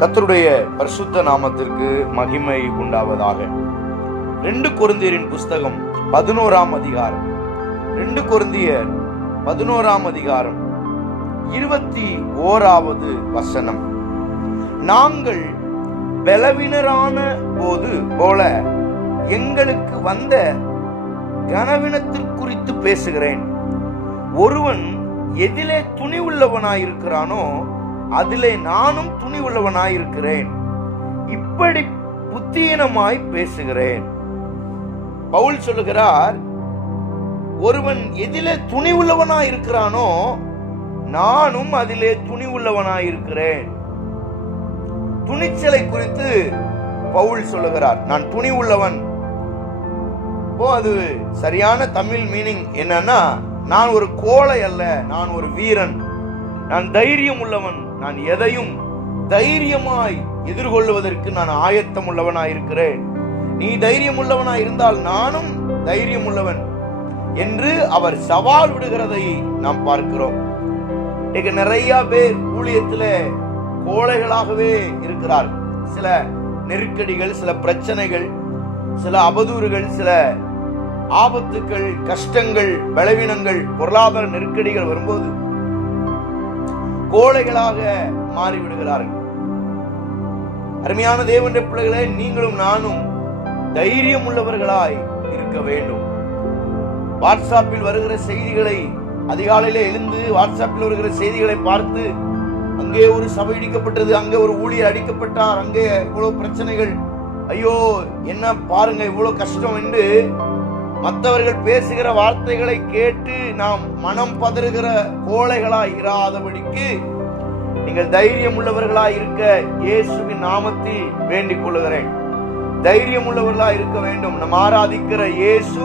கர்த்தருடைய பரிசுத்த நாமத்திற்கு மகிமை உண்டாவதாக. 2 கொரிந்தியரின் புஸ்தகம் 11ஆம் அதிகாரம், 2 கொரிந்தியர் 11ஆம் அதிகாரம் 21வது வசனம். நாங்கள் பலவீனரான போது போல எங்களுக்கு வந்த கனவீனத்திற்குறித்து பேசுகிறேன். ஒருவன் எதிலே துணி உள்ளவனாயிருக்கிறானோ அதிலே நானும் துணி உள்ளவனாயிருக்கிறேன். இப்படி புத்தீனமாய் பேசுகிறேன். பவுல் சொல்லுகிறார், ஒருவன் எதிலே துணி உள்ளவனாயிருக்கிறானோ நானும் அதிலே துணி உள்ளவனாயிருக்கிறேன். துணிச்சலை குறித்து பவுல் சொல்லுகிறார், நான் துணி உள்ளவன். அது சரியான தமிழ் மீனிங் என்னன்னா, நான் ஒரு கோழை அல்ல, நான் ஒரு வீரன், நான் தைரியம் உள்ளவன், நான் எதையும் தைரியமாய் எதிர்கொள்வதற்கு நான் ஆயத்தம் உள்ளவனாயிருக்கிறேன். நீ தைரியம் உள்ளவனாய் இருந்தால் நானும் தைரியம் உள்ளவன் என்று அவர் சவால் விடுகிறதை நாம் பார்க்கிறோம். நிறைய பேர் ஊழியத்துல கோழைகளாகவே இருக்கிறார். சில நெருக்கடிகள், சில பிரச்சனைகள், சில அவதூறுகள், சில ஆபத்துக்கள், கஷ்டங்கள், பலவீனங்கள், பொருளாதார நெருக்கடிகள் வரும்போது கோழைகளாக மாறிவிடுகிறார்கள். அருமையான தேவனுடைய பிள்ளைகளே, நீங்களும் நானும் தைரியம் உள்ளவர்களாய் இருக்க வேண்டும். வாட்ஸ்அப்பில் வருகிற செய்திகளை, அதிகாலையிலே எழுந்து வாட்ஸ்அப்பில் வருகிற செய்திகளை பார்த்து, அங்கே ஒரு சபை இடிக்கப்பட்டது, அங்கே ஒரு ஊழியர் அடிக்கப்பட்டார், அங்கே இவ்வளவு பிரச்சனைகள், ஐயோ என்ன பாருங்க இவ்வளவு கஷ்டம் என்று மற்றவர்கள் பேசுகிற வார்த்தைகளை கேட்டு நாம் மனம் பதறுகிற கோழைகளாய் இராதபடிக்கு நீங்கள் தைரியம் உள்ளவர்களாய் இருக்க இயேசுவின் நாமத்தில் வேண்டிக் கொள்ளுகிறேன். தைரியம் உள்ளவர்களாய் இருக்க வேண்டும். நம் ஆராதிக்கிற இயேசு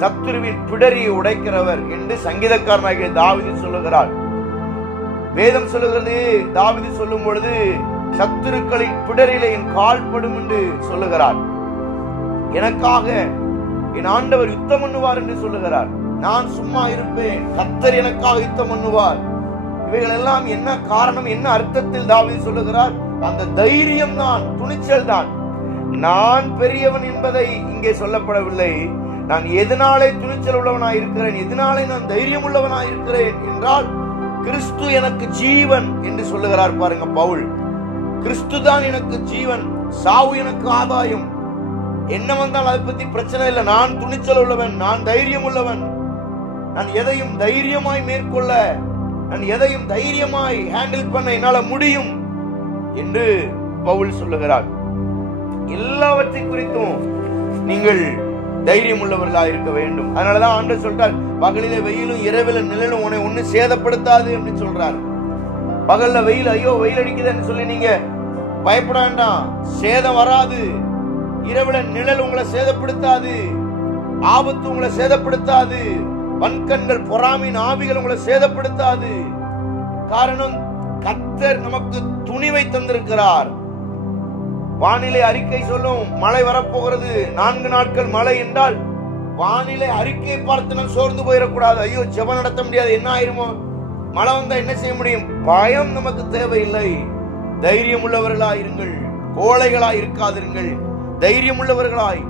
சத்துருவின் பிடரியை உடைக்கிறவர் என்று சங்கீதக்காரனாகிய தாவீது சொல்லுகிறார். வேதம் சொல்லுகிறது, தாவீது சொல்லும் பொழுது சத்துருக்களின் பிடரிலே என் கால் படும் என்று சொல்லுகிறார். எனக்காக என் ஆண்டவர் யுத்தம் பண்ணுவார் என்று சொல்லுகிறார். நான் சும்மா இருப்பேன், கர்த்தர் எனக்காக யுத்தம் பண்ணுவார். இவைகள் எல்லாம் என்ன காரணம், என்ன அர்த்தத்தில் தாவீது சொல்லுகிறார்? அந்த தைரியம் தான், துணிச்சல் தான். நான் பெரியவன் என்பதை இங்கே சொல்லப்படவில்லை. நான் எதனாலே துணிச்சல் உள்ளவனாய் இருக்கிறேன், எதனாலே நான் தைரியம் உள்ளவனாய் இருக்கிறேன் என்றால், கிறிஸ்து எனக்கு ஜீவன் என்று சொல்லுகிறார். பாருங்க பவுல், கிறிஸ்து தான் எனக்கு ஜீவன், சாவு எனக்கு ஆதாயம். என்ன வந்தால் அதை பத்தி பிரச்சனை இல்லை. நான் துணிச்சல் உள்ளவன், நான் தைரியம் உள்ளவன், நான் எதையும் தைரியமாய் மேற்கொள்ள, நான் எதையும் தைரியமாய் ஹேண்டில் பண்ண என்னால முடியும் என்று பவுல் சொல்லுகிறார். எல்லாவற்றை குறித்தும் நீங்கள் தைரியம் உள்ளவர்களாக இருக்க வேண்டும். அதனாலதான் ஆண்டவர் சொல்றார், பகலிலே வெயிலும் இரவில நிழலும் உன்னை ஒண்ணு சேதப்படுத்தாது என்று சொல்றார். பகல்ல வெயில், ஐயோ வெயில் அடிக்குதுன்னு சொல்லி நீங்க பயப்பட வேண்டாம், சேதம் வராது. இரவுல நிழல் உங்களை சேதப்படுத்தாது, ஆபத்து உங்களை சேதப்படுத்தாது, வன்கண்கள், பொறாமையின் ஆவிகள் உங்களை சேதப்படுத்தாது. காரணம், கர்த்தர் நமக்கு துணிவை தந்திருக்கிறார். வானிலை அறிக்கை சொல்லும் மழை வரப்போகிறது, 4 நாட்கள் மழை என்றால் வானிலை அறிக்கையை பார்த்து நாம் சோர்ந்து போயிடக்கூடாது. ஐயோ ஜெபம் நடத்த முடியாது, என்ன ஆயிருமோ, மழை வந்தா என்ன செய்ய முடியும்? பயம் நமக்கு தேவையில்லை. தைரியம் உள்ளவர்களாய் இருங்கள், கோழைகளாய் இருக்காதிருங்கள். தைரியம் உள்ளவர்களாய்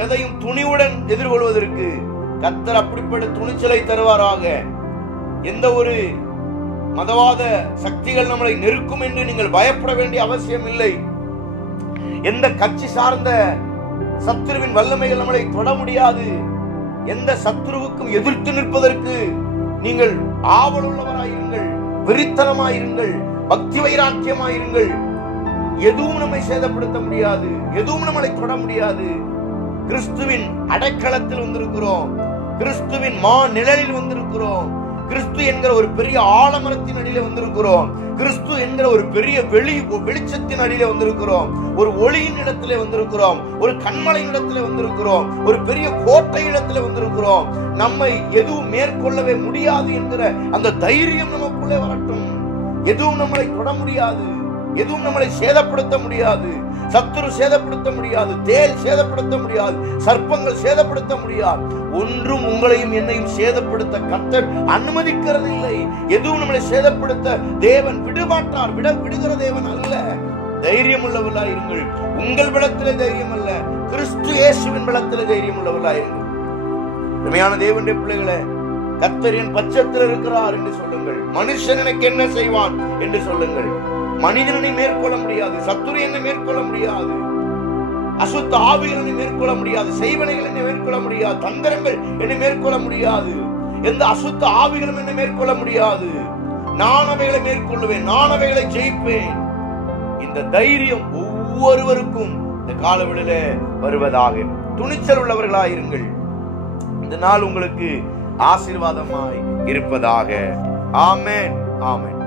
எதையும் துணிவுடன் எதிர்கொள்வதற்கு கர்த்தர் அப்படிப்பட்ட துணிச்சலை தருவாராக. எந்த ஒரு மதவாத சக்திகள் நம்மளை நெருக்கும் என்று நீங்கள் பயப்பட வேண்டிய அவசியம் இல்லை. எந்த கட்சி சார்ந்த சத்துருவின் வல்லமைகள் நம்மளை தொட முடியாது. எந்த சத்துருவுக்கும் எதிர்த்து நிற்பதற்கு நீங்கள் ஆவல் உள்ளவராயிருங்கள், வெறித்தனமாயிருங்கள், பக்தி வைராக்கியமாயிருங்கள். எதுவும் நம்மை சேதப்படுத்த முடியாது, எதுவும் நம்மளை தொட முடியாது. கிறிஸ்துவின் அடைக்கலத்தில் வந்திருக்கிறோம், கிறிஸ்துவின் நிழலில் வந்திருக்கிறோம், கிறிஸ்து என்கிற ஒரு பெரிய ஆலமரத்தின் அடியில வந்திருக்கிறோம், கிறிஸ்து என்கிற ஒரு பெரிய வெளிச்சத்தின் அடியில வந்திருக்கிறோம், ஒரு ஒளியின் இடத்திலே வந்திருக்கிறோம், ஒரு கண்மலையின் இடத்திலே வந்திருக்கிறோம், ஒரு பெரிய கோட்டை இடத்திலே வந்திருக்கிறோம். நம்மை எதுவும் மேற்கொள்ளவே முடியாது என்கிற அந்த தைரியம் நமக்குள்ளே வரட்டும். எதுவும் நம்மளை தொட முடியாது, எதுவும் நம்மளை சேதப்படுத்த முடியாது. சத்துரு சேதப்படுத்த முடியாது, தேள் சேதப்படுத்த முடியாது, சர்ப்பங்கள் சேதப்படுத்த முடியாது. ஒன்றும் உங்களையும் என்னையும் சேதப்படுத்த கர்த்தர் அனுமதிக்கிறது இல்லை. எதுவும் நம்மளை சேதப்படுத்த தேவன் விடுமாட்டார். விடுகிற தேவன் அல்ல. தைரியம் உள்ளவர்களாயிருங்கள். உங்கள் பலத்திலே தைரியம் அல்ல, கிறிஸ்து இயேசுவின் பலத்திலே தைரியம் உள்ளவர்களாயிருங்கள். உண்மையான தேவனுடைய பிள்ளைகளே, கர்த்தர் என் பட்சத்தில் இருக்கிறார் என்று சொல்லுங்கள். மனுஷன் எனக்கு என்ன செய்வான் என்று சொல்லுங்கள். மனிதனை மேற்கொள்ள முடியாது, சத்துரு என்னை மேற்கொள்ள முடியாது, அசுத்த ஆவிகள் என்னை மேற்கொள்ள முடியாது, செய்வனைகள் என்னை மேற்கொள்ள முடியாது, தந்திரங்கள் என்னை மேற்கொள்ள முடியாது, எந்த அசுத்த ஆவிகளும் என்னை மேற்கொள்ள முடியாது. நான் அவைகளை மேற்கொள்ளுவேன், நான் அவைகளை ஜெயிப்பேன். இந்த தைரியம் ஒவ்வொருவருக்கும் இந்த காலவெளியிலே வருவதாக. துணிச்சல் உள்ளவர்களாயிருங்கள். இந்த நாள் உங்களுக்கு ஆசீர்வாதமாய் இருப்பதாக. ஆமென், ஆமென்.